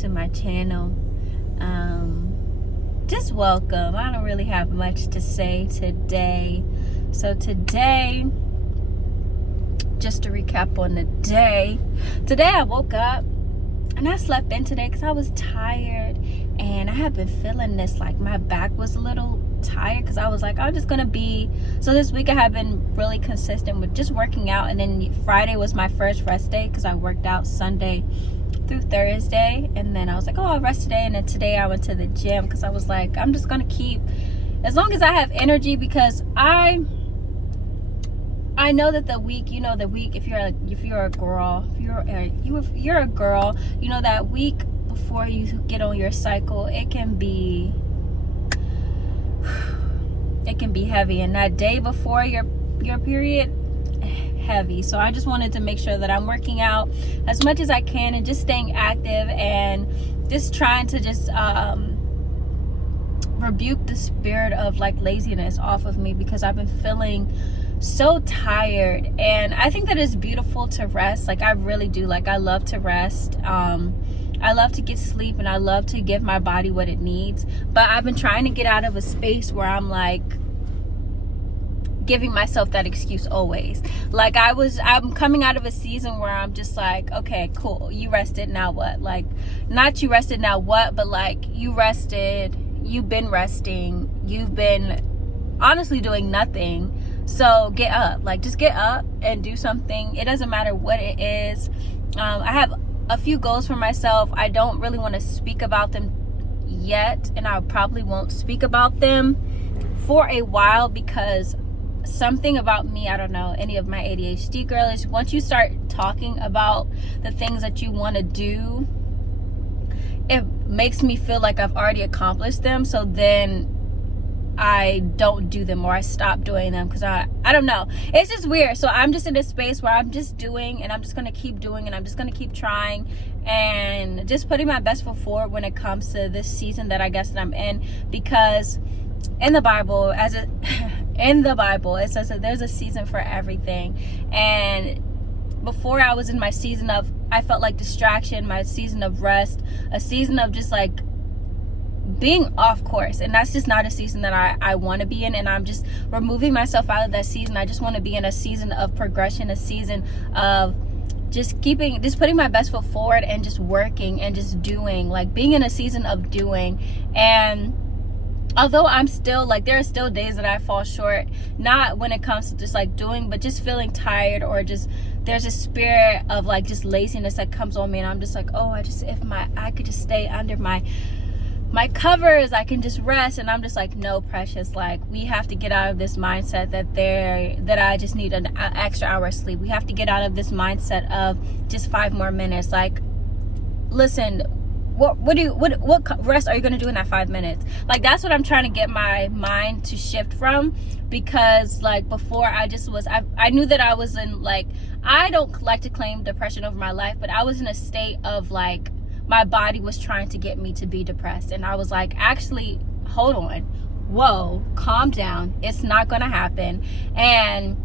to my channel. Just welcome. I don't really have much to say today. So today, just to recap on the day, today I woke up and I slept in today because I was tired, and I have been feeling this, like my back was a little tired because I was like, I'm just gonna be, so this week I have been really consistent with just working out, and then Friday was my first rest day because I worked out Sunday through Thursday, and then I was like, oh, I'll rest today, and then today I went to the gym because I was like, I'm just gonna keep, as long as I have energy, because I know that the week, if you're a girl, if you're a girl, you know that week before you get on your cycle, it can be heavy, and that day before your period, heavy. So I just wanted to make sure that I'm working out as much as I can and just staying active and just trying to just rebuke the spirit of like laziness off of me, because I've been feeling so tired. And I think that it's beautiful to rest. Like I really do. Like I love to rest. I love to get sleep, and I love to give my body what it needs. But I've been trying to get out of a space where I'm like giving myself that excuse always. Like I'm coming out of a season where I'm just like, okay, cool, you rested, now what? Like, not you rested, now what, but like you rested, you've been resting, you've been honestly doing nothing. So get up, like just get up and do something. It doesn't matter what it is. I have a few goals for myself. I don't really want to speak about them yet, and I probably won't speak about them for a while, because something about me, I don't know, any of my ADHD girlies, once you start talking about the things that you want to do, it makes me feel like I've already accomplished them. So then I don't do them, or I stop doing them, because I don't know, it's just weird. So I'm just in this space where I'm just doing, and I'm just gonna keep doing, and I'm just gonna keep trying, and just putting my best foot forward when it comes to this season that I guess that I'm in. Because in the Bible, it says that there's a season for everything. And before, I was in my season of, I felt like distraction, my season of rest, a season of just like being off course, and that's just not a season that I want to be in. And I'm just removing myself out of that season. I just want to be in a season of progression, a season of just putting my best foot forward and just working and just doing, like being in a season of doing. And although I'm still like, there are still days that I fall short, not when it comes to just like doing, but just feeling tired, or just there's a spirit of like just laziness that comes on me, and I'm just like, oh, I could just stay under my covers, I can just rest. And I'm just like, no, precious, like we have to get out of this mindset that I just need an extra hour of sleep. We have to get out of this mindset of just 5 more minutes. Like, listen, what rest are you going to do in that 5 minutes? Like, that's what I'm trying to get my mind to shift from. Because like before, I knew that I was in, like, I don't like to claim depression over my life, but I was in a state of like, my body was trying to get me to be depressed. And I was like, actually, hold on, whoa, calm down, it's not gonna happen. And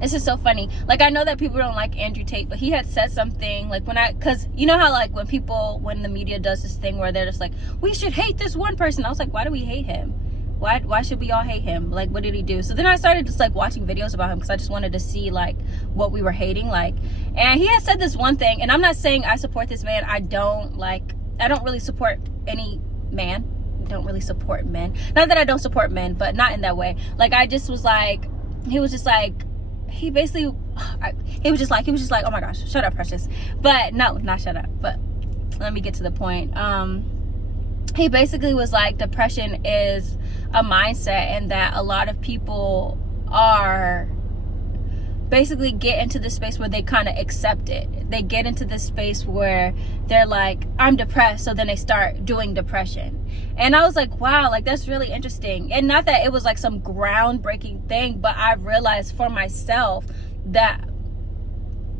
this is so funny. Like, I know that people don't like Andrew Tate, but he had said something like, because you know how like when the media does this thing where they're just like, we should hate this one person. I was like, why do we hate him? Why should we all hate him? Like, what did he do? So then I started just like watching videos about him, because I just wanted to see like what we were hating. Like, and he had said this one thing, and I'm not saying I support this man. I don't really support any man. I don't really support men. Not that I don't support men, but not in that way. Like, I just was like, he was just like, he was just like, oh my gosh, shut up, precious. But no, not shut up, but let me get to the point. He basically was like, depression is a mindset, and that a lot of people are basically get into this space where they kind of accept it. They get into this space where they're like, I'm depressed, so then they start doing depression. And I was like, wow, like that's really interesting. And not that it was like some groundbreaking thing, but I realized for myself that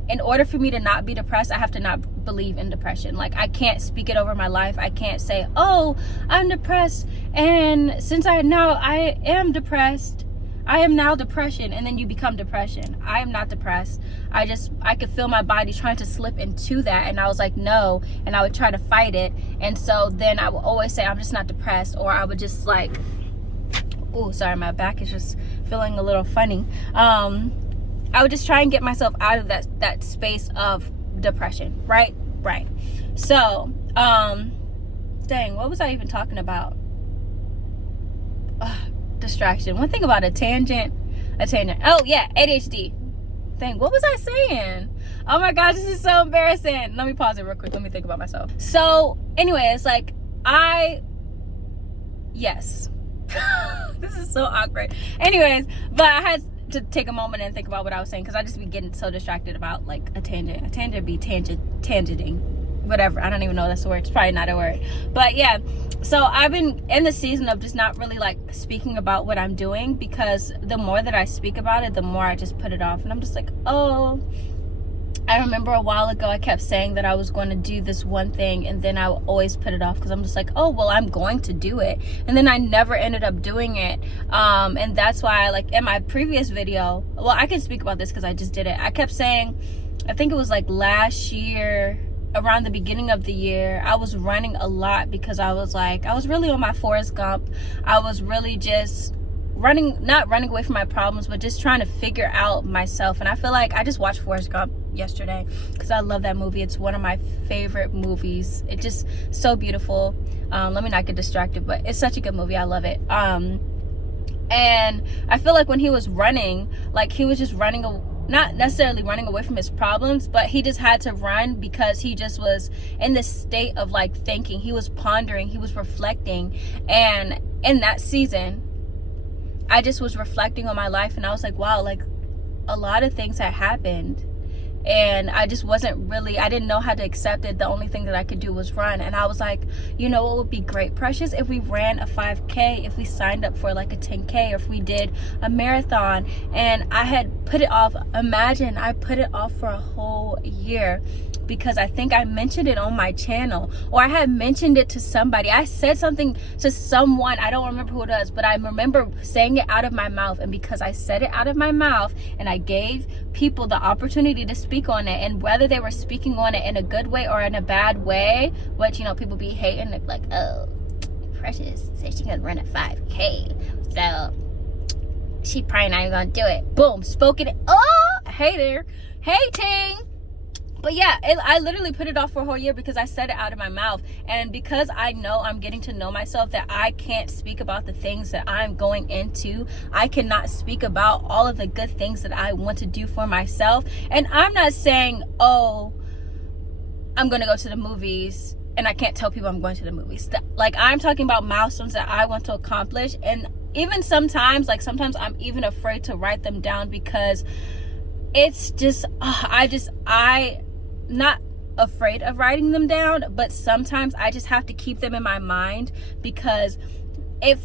in order for me to not be depressed, I have to not believe in depression. Like, I can't speak it over my life. I can't say, oh, I'm depressed, and since I know I am depressed, I am now depression, and then you become depression. I am not depressed. I could feel my body trying to slip into that, and I was like, no, and I would try to fight it. And so then I would always say, I'm just not depressed, or I would just like, oh, sorry, my back is just feeling a little funny. I would just try and get myself out of that space of depression, right? So, dang, what was I even talking about? Distraction. One thing about a tangent. Oh yeah, ADHD. Dang, what was I saying? Oh my gosh, this is so embarrassing. Let me pause it real quick. Let me think about myself. So, anyways, like yes. This is so awkward. Anyways, but I had to take a moment and think about what I was saying, because I just be getting so distracted about like a tangent be tangenting, whatever. I don't even know if that's a word. It's probably not a word, but yeah. So I've been in the season of just not really like speaking about what I'm doing, because the more that I speak about it, the more I just put it off, and I'm just like, oh, I remember a while ago I kept saying that I was going to do this one thing, and then I would always put it off because I'm just like, oh, well, I'm going to do it, and then I never ended up doing it. And that's why, like, in my previous video, well, I can speak about this because I just did it. I kept saying, I think it was like last year, around the beginning of the year, I was running a lot because I was really on my Forrest Gump. I was really just not running away from my problems, but just trying to figure out myself. And I feel like I just watched Forrest Gump yesterday because I love that movie. It's one of my favorite movies. It's just so beautiful. Let me not get distracted, but it's such a good movie. I love it. And I feel like when he was running, like he was just running not necessarily running away from his problems, but he just had to run because he just was in this state of like thinking. He was pondering, he was reflecting. And in that season, I just was reflecting on my life, and I was like, wow, like a lot of things had happened, and I just I didn't know how to accept it. The only thing that I could do was run. And I was like, you know what would be great, Precious, if we ran a 5K, if we signed up for like a 10K, or if we did a marathon. And I had put it off. Imagine, I put it off for a whole year, because I think I mentioned it on my channel, or I had mentioned it to somebody. I said something to someone, I don't remember who it was, but I remember saying it out of my mouth. And because I said it out of my mouth and I gave people the opportunity to speak on it, and whether they were speaking on it in a good way or in a bad way, which, you know, people be hating, like, oh, Precious said she could run a 5K, so she probably not even gonna do it. Boom, spoke it. Oh, hey there, hating. But yeah, I literally put it off for a whole year because I said it out of my mouth. And because I know I'm getting to know myself, that I can't speak about the things that I'm going into. I cannot speak about all of the good things that I want to do for myself. And I'm not saying, oh, I'm going to go to the movies and I can't tell people I'm going to the movies. Like, I'm talking about milestones that I want to accomplish. And even sometimes I'm even afraid to write them down, because it's just, I not afraid of writing them down, but sometimes I just have to keep them in my mind, because it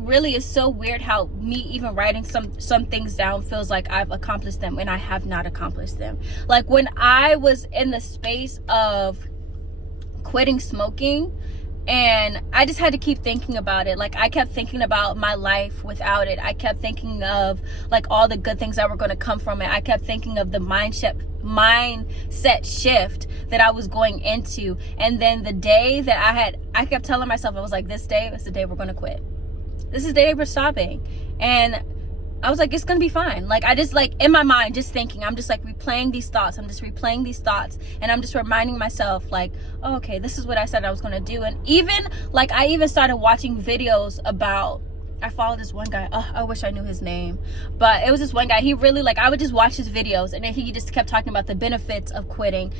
really is so weird how me even writing some things down feels like I've accomplished them when I have not accomplished them. Like when I was in the space of quitting smoking, and I just had to keep thinking about it. Like, I kept thinking about my life without it. I kept thinking of like all the good things that were going to come from it. I kept thinking of the mindset shift that I was going into. And then the day that I kept telling myself, I was like, this day is the day we're going to quit. This is the day we're stopping. And I was like, it's gonna be fine. Like, I just, like, in my mind, just thinking, I'm just like replaying these thoughts. I'm just replaying these thoughts, and I'm just reminding myself, like, oh, okay, this is what I said I was gonna do. And even like, I even started watching videos about, I followed this one guy. Oh, I wish I knew his name, but it was this one guy. He really, like, I would just watch his videos, and then he just kept talking about the benefits of quitting,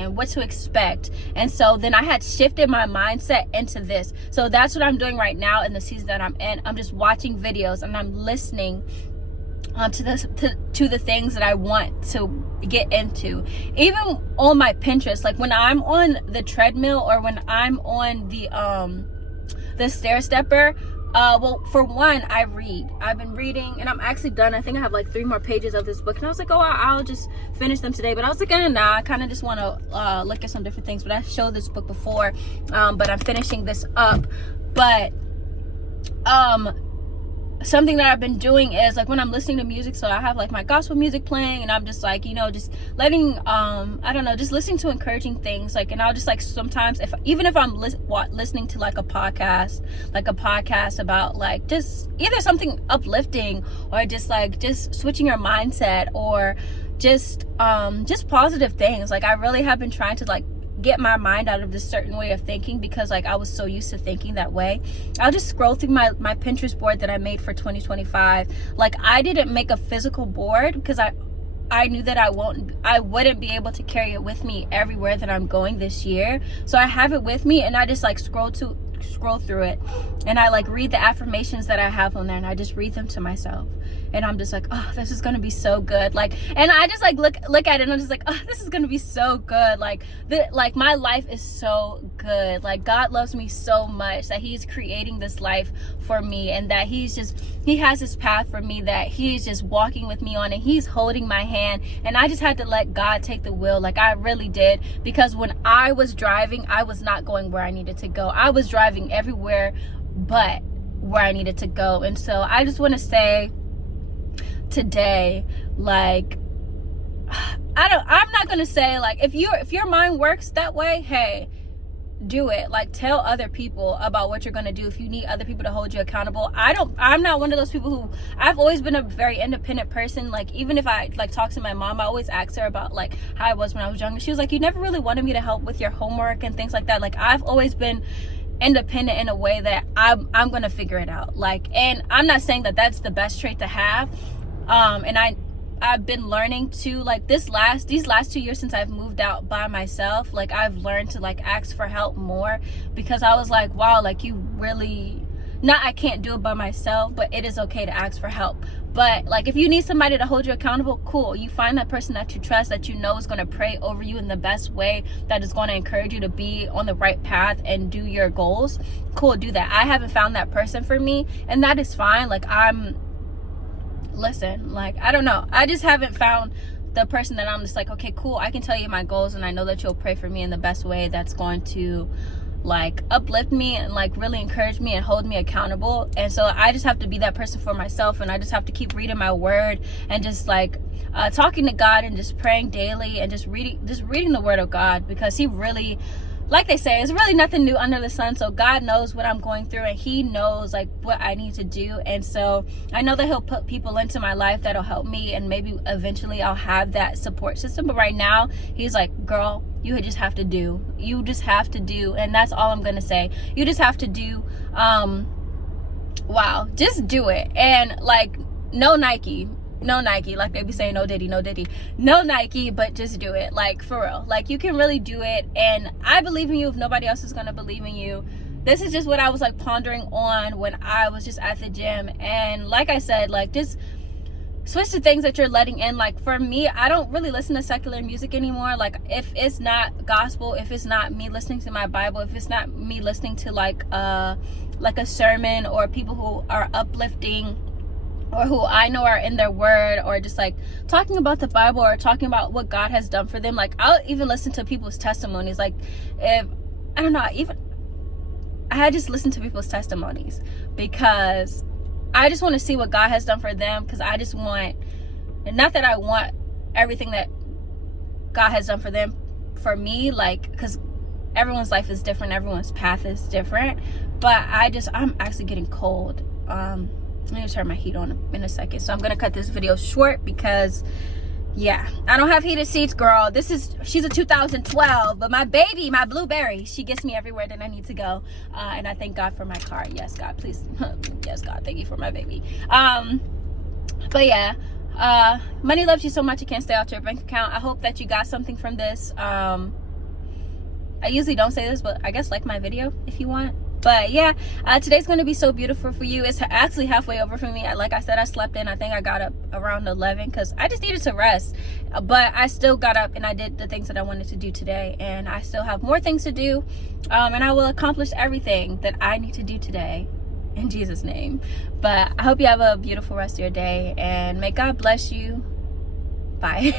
and what to expect. And so then I had shifted my mindset into this. So that's what I'm doing right now in the season that I'm in. I'm just watching videos, and I'm listening to the things that I want to get into. Even on my Pinterest, like when I'm on the treadmill or when I'm on the stair stepper, well, for one, I read. I've been reading, and I'm actually done. I think I have like 3 more pages of this book, and I was like, oh, I'll just finish them today. But I was like, nah, I kind of just want to look at some different things. But I showed this book before, but I'm finishing this up. But something that I've been doing is like when I'm listening to music, so I have like my gospel music playing, and I'm just like, you know, just letting I don't know, just listening to encouraging things, like, and I'll just like sometimes even if I'm listening to like a podcast about like just either something uplifting or just switching your mindset, or just positive things. Like I really have been trying to like get my mind out of this certain way of thinking, because like I was so used to thinking that way. I'll just scroll through my Pinterest board that I made for 2025. Like I didn't make a physical board because I knew that I wouldn't be able to carry it with me everywhere that I'm going this year. So I have it with me, and I just like scroll through it, and I like read the affirmations that I have on there, and I just read them to myself, and I'm just like, oh, this is gonna be so good. Like, and I just like look at it, and I'm just like, oh, this is gonna be so good. Like my life is so good. Like God loves me so much that he's creating this life for me, and that he has this path for me that he's just walking with me on, and he's holding my hand. And I just had to let God take the wheel. Like I really did, because when I was driving, I was not going where I needed to go. I was driving everywhere but where I needed to go. And so I just want to say today, like, I'm not gonna say like if your mind works that way, hey, do it. Like tell other people about what you're gonna do if you need other people to hold you accountable. I'm not one of those people who, I've always been a very independent person. Like even if I like talk to my mom, I always ask her about like how I was when I was younger. She was like, you never really wanted me to help with your homework and things like that. Like I've always been independent in a way that I'm gonna figure it out. Like, and I'm not saying that that's the best trait to have, and I've been learning to like these last 2 years since I've moved out by myself, like I've learned to like ask for help more, because I was like, wow, like you really, not I can't do it by myself, but it is okay to ask for help. But like if you need somebody to hold you accountable, cool, you find that person that you trust, that you know is going to pray over you in the best way, that is going to encourage you to be on the right path and do your goals. Cool, do that. I haven't found that person for me, and that is fine. Like listen, like I don't know, I just haven't found the person that I'm just like, okay, cool, I can tell you my goals, and I know that you'll pray for me in the best way that's going to like uplift me and like really encourage me and hold me accountable. And so I just have to be that person for myself, and I just have to keep reading my word, and just like talking to God, and just praying daily, and just reading the word of God, because he really, like they say, it's really nothing new under the sun. So God knows what I'm going through, and he knows like what I need to do. And so I know that he'll put people into my life that'll help me, and maybe eventually I'll have that support system. But right now he's like, girl, you just have to do. You just have to do. And that's all I'm gonna say. You just have to do. Wow, just do it. And like no Nike, like they be saying, no Diddy, no Nike, but just do it. Like for real, like you can really do it, and I believe in you if nobody else is gonna believe in you. This is just what I was like pondering on when I was just at the gym. And like I said, like just switch to things that you're letting in. Like for me, I don't really listen to secular music anymore. Like if it's not gospel, if it's not me listening to my Bible, if it's not me listening to like a sermon, or people who are uplifting, or who I know are in their word, or just like talking about the Bible, or talking about what God has done for them. Like I'll even listen to people's testimonies. Like if, I don't know, I just listen to people's testimonies, because I just want to see what God has done for them. Because I just want, and not that I want everything that God has done for them for me, like, because everyone's life is different, everyone's path is different. But I'm actually getting cold. I'm gonna turn my heat on in a second, so I'm gonna cut this video short, because yeah, I don't have heated seats, girl. She's a 2012, but my baby, my blueberry, she gets me everywhere that I need to go. And I thank God for my car. Yes, God, please. Yes, God, thank you for my baby. But yeah, money loves you so much it can't stay out your bank account. I hope that you got something from this. I usually don't say this, but I guess like my video if you want. But yeah, today's going to be so beautiful for you. It's actually halfway over for me. Like I said, I slept in. I think I got up around 11 because I just needed to rest. But I still got up and I did the things that I wanted to do today. And I still have more things to do. And I will accomplish everything that I need to do today in Jesus' name. But I hope you have a beautiful rest of your day. And may God bless you. Bye.